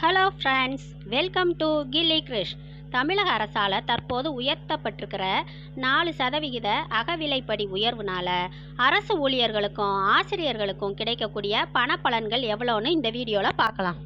Hello friends, welcome to கில்லி கிரிஷ். தமிழக அரசால் தற்போது உயர்த்தப்பட்டிருக்கிற 4% அகவிலைப்படி உயர்வுனால அரசு ஊழியர்களுக்கும் ஆசிரியர்களுக்கும் கிடைக்கக்கூடிய பணப்பலன்கள் எவ்வளோன்னு இந்த வீடியோவில் பார்க்கலாம்.